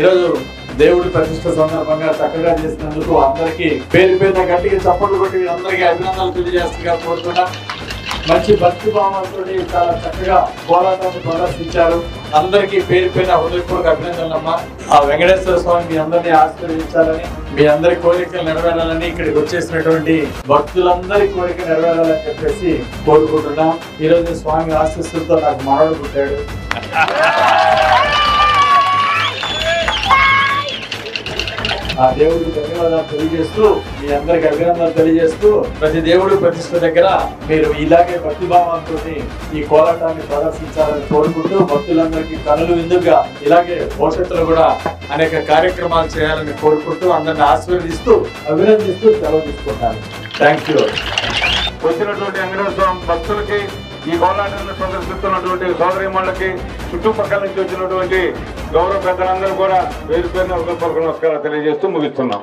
ఈరోజు దేవుడి ప్రతిష్ట సందర్భంగా చక్కగా చేసినందుకు అందరికీ పేరు పేరున గట్టిగా చప్పట్లు కొట్టి అందరికీ అభినందనలు తెలియజేస్తుగా కోరుతున్నా. మంచి భక్తి భావంతో చాలా చక్కగా పోరాటాన్ని ప్రదర్శించారు. అందరికీ పేరు పేరున హృదయపూర్వక అభినందనలమ్మా. ఆ వెంకటేశ్వర స్వామి మీ అందరినీ ఆశీర్వదించాలని, మీ అందరి కోరికలు నెరవేరాలని, ఇక్కడికి వచ్చేసినటువంటి భక్తులందరి కోరిక నెరవేరాలని చెప్పేసి కోరుకుంటున్నాం. ఈ రోజు స్వామి ఆశీస్సులతో నాకు మనవడు పుట్టాడు. ఆ దేవుడికి ధన్యవాదాలు తెలియజేస్తూ, మీ అందరికి అభినందనలు తెలియజేస్తూ, ప్రతి దేవుడు ప్రతిష్ట దగ్గర మీరు ఇలాగే భక్తిభావంతో ఈ కోలాటాన్ని ప్రదర్శించాలని కోరుకుంటూ, భక్తులందరికీ కనులు విందుగా ఇలాగే భవిష్యత్తులో కూడా అనేక కార్యక్రమాలు చేయాలని కోరుకుంటూ, అందరిని ఆశీర్వదిస్తూ అభినందిస్తూ సెలవు తీసుకుంటాను. Thank you. వచ్చినటువంటి వెంకటేశ్వర స్వామి భక్తులకి, ఈ కోలాటాన్ని ప్రదర్శిస్తున్నటువంటి సోదరిమణులకి, చుట్టుపక్కల నుంచి వచ్చినటువంటి గౌరవ పెద్దలందరూ కూడా పేరు పేరున హృదయపూర్వక నమస్కారాలు తెలియజేస్తూ ముగిస్తున్నాం.